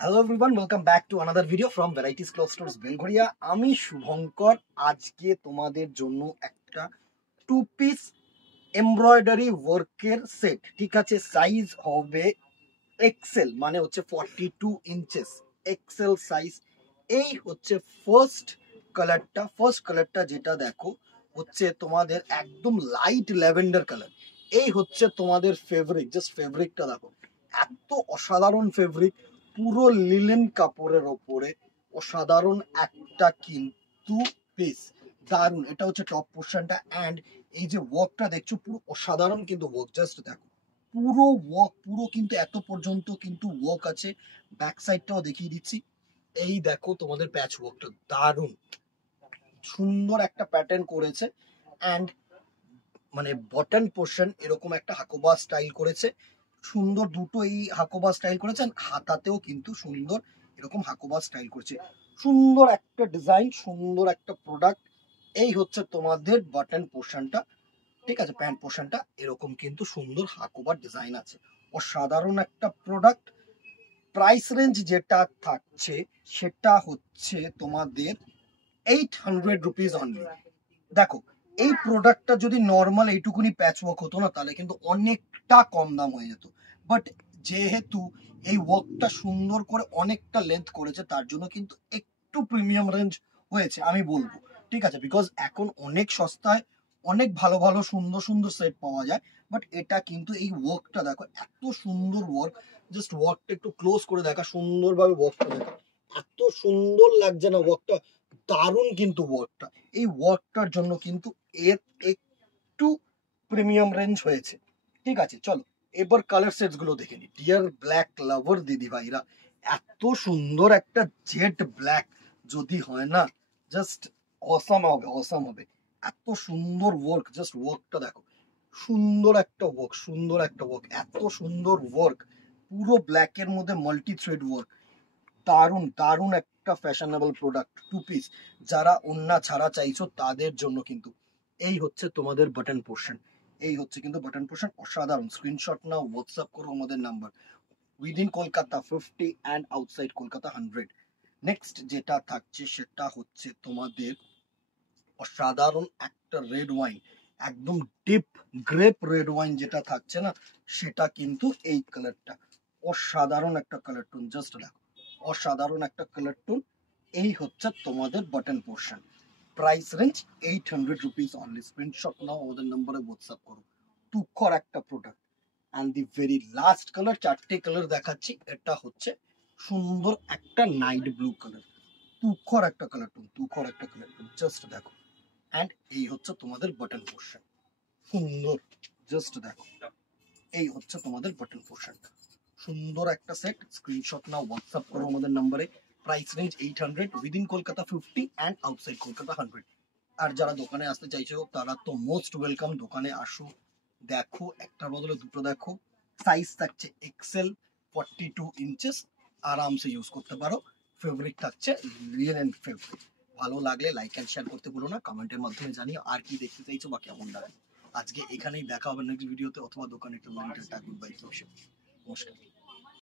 Hello everyone, welcome back to another video from varieties cloth stores Belgharia. আমি শুভঙ্কর আজকে তোমাদের জন্য একটা টু পিস এমব্রয়ডারি ওয়ার্কের সেট, ঠিক আছে, সাইজ হবে এক্সেল, মানে হচ্ছে 42 ইঞ্চেস এক্সেল সাইজ। এই হচ্ছে ফার্স্ট কালারটা যেটা দেখো হচ্ছে তোমাদের একদম লাইট ল্যাভেন্ডার কালার। এই হচ্ছে তোমাদের ফেব্রিক, জাস্ট ফেব্রিকটা দেখো, এত অসাধারণ ফেব্রিক, পুরো লিলেন কাপড়ের ওপরে অসাধারণ একটা কিন্তু পিস, দারুন। এটা হচ্ছে টপ পোর্শনটা অ্যান্ড এই যে ওয়ার্কটা দেখছো পুরো অসাধারণ কিন্তু ওয়ার্ক, জাস্ট দেখো পুরো ওয়ার্ক, পুরো কিন্তু এত পর্যন্ত কিন্তু ওয়ার্ক আছে। ব্যাক সাইডটাও দেখিয়ে দিচ্ছি, এই দেখো তোমাদের প্যাচ ওয়ার্কটা দারুন সুন্দর একটা প্যাটার্ন করেছে। অ্যান্ড মানে বটন পোর্শন এরকম একটা হাকোবা স্টাইল করেছে, সুন্দর দুটো এই হাকোবা স্টাইল করেছে। হাতাতেও কিন্তু সুন্দর এরকম হাকোবা স্টাইল করেছে, সুন্দর একটা ডিজাইন, সুন্দর একটা প্রোডাক্ট। এই হচ্ছে তোমাদের বাটন পোর্শনটা, ঠিক আছে। প্যান্ট পোর্শনটা এরকম কিন্তু সুন্দর হাকোবার ডিজাইন আছে, অসাধারণ একটা প্রোডাক্ট। প্রাইস রেঞ্জ যেটা থাকছে সেটা হচ্ছে তোমাদের 800 রুপিস অনলি। দেখো, এই প্রোডাক্টটা যদি নর্মাল এইটুকুনি প্যাচ ওয়ার্ক হতো না তাহলে কিন্তু অনেকটা কম দাম হয়ে যেত, বাট যেহেতু এই ওয়ার্কটা সুন্দর করে অনেকটা লেন্থ করেছে তার জন্য কিন্তু একটু প্রিমিয়াম রেঞ্জ হয়েছে আমি বলবো, ঠিক আছে। বিকজ এখন অনেক সস্তায় অনেক ভালো ভালো সুন্দর সুন্দর সেট পাওয়া যায়, বাট এটা কিন্তু এই ওয়ার্কটা দেখো, এত সুন্দর ওয়ার্ক, জাস্ট ওয়ার্কটা একটু ক্লোজ করে দেখা, সুন্দরভাবে ওয়ার্কটা দেখা, এত সুন্দর লাগছে না ওয়ার্কটা, দারুণ কিন্তু ওয়ার্কটা। এই ওয়ার্কটার জন্য কিন্তু এর একটু প্রিমিয়াম রেঞ্জ হয়েছে, ঠিক আছে। চলো এবার কালার সেটস গুলো দেখে নি। ডিয়ার ব্ল্যাক লাভার দিদি ভাইরা, এত সুন্দর একটা জেড ব্ল্যাক যদি হয় না, জাস্ট অসাম হবে, অসাম হবে। এত সুন্দর ওয়ার্ক, জাস্ট ওয়ার্কটা দেখো, সুন্দর একটা ওয়ার্ক, সুন্দর একটা ওয়ার্ক, এত সুন্দর ওয়ার্ক, পুরো ব্ল্যাকের মধ্যে মাল্টি থ্রেড ওয়ার্ক, দারুণ দারুণ একটা ফ্যাশনেবল প্রোডাক্ট টু পিস। যারা ওন্না ছাড়া চাইছো তাদের জন্য কিন্তু এই হচ্ছে তোমাদের বাটন পোর্শন, এই হচ্ছে কিন্তু বাটন পোর্শন, অসাধারণ। স্ক্রিনশট নাও, হোয়াটসঅ্যাপ করো আমাদের number, within Kolkata 50 and outside Kolkata 100। Next যেটা থাকছে সেটা হচ্ছে তোমাদের অসাধারণ একটা রেড ওয়াইন, একদম ডিপ গ্রেপ রেড ওয়াইন যেটা থাকছে না, সেটা কিন্তু এই কালারটা, অসাধারণ একটা কালার টোন, জাস্ট দেখো অসাধারণ একটা কালার টোন। এই হচ্ছে তোমাদের button portion. Price range 800 rupees only. Screenshot নাও, ওদের নম্বরে হোয়াটসঅ্যাপ করো। তুখর একটা product. And the very last colour, চারটে কালার দেখাচ্ছি, এটা হচ্ছে সুন্দর একটা নাইট ব্লু কালার, তুখর একটা কালার টোন, তুখর একটা কালার টোন, জাস্ট দেখো। অ্যান্ড এই হচ্ছে তোমাদের বাটন পোর্শন, সুন্দর, জাস্ট দেখো, এই হচ্ছে তোমাদের বাটন পোর্শনটা, সুন্দর একটা সেট। স্ক্রিনশট নাও, হোয়াটসঅ্যাপ করো আমাদের নম্বরে। Price range 800, within Kolkata 50 and outside Kolkata 100। আর যারা দোকানে আসতে চাইছো তারা তো মোস্ট ওয়েলকাম, দোকানে আসো, দেখো, একটার বদলে দুটো দেখো। সাইজ থাকছে এক্সেল, 42 ইঞ্চেস, আরামসে ইউজ করতে পারো। ফেব্রিক থাকছে লিনেন ফেব্রিক। ভালো লাগলে লাইক অ্যান্ড শেয়ার করতে ভুলো না, কমেন্টের মাধ্যমে জানিও আর কি দেখতে চাইছো বা কেমন লাগে। আজকে এখানেই দেখা হবে নেক্সট ভিডিওতে, অথবা দোকানে একটু লং টাটা, গুড বাই, নমস্কার।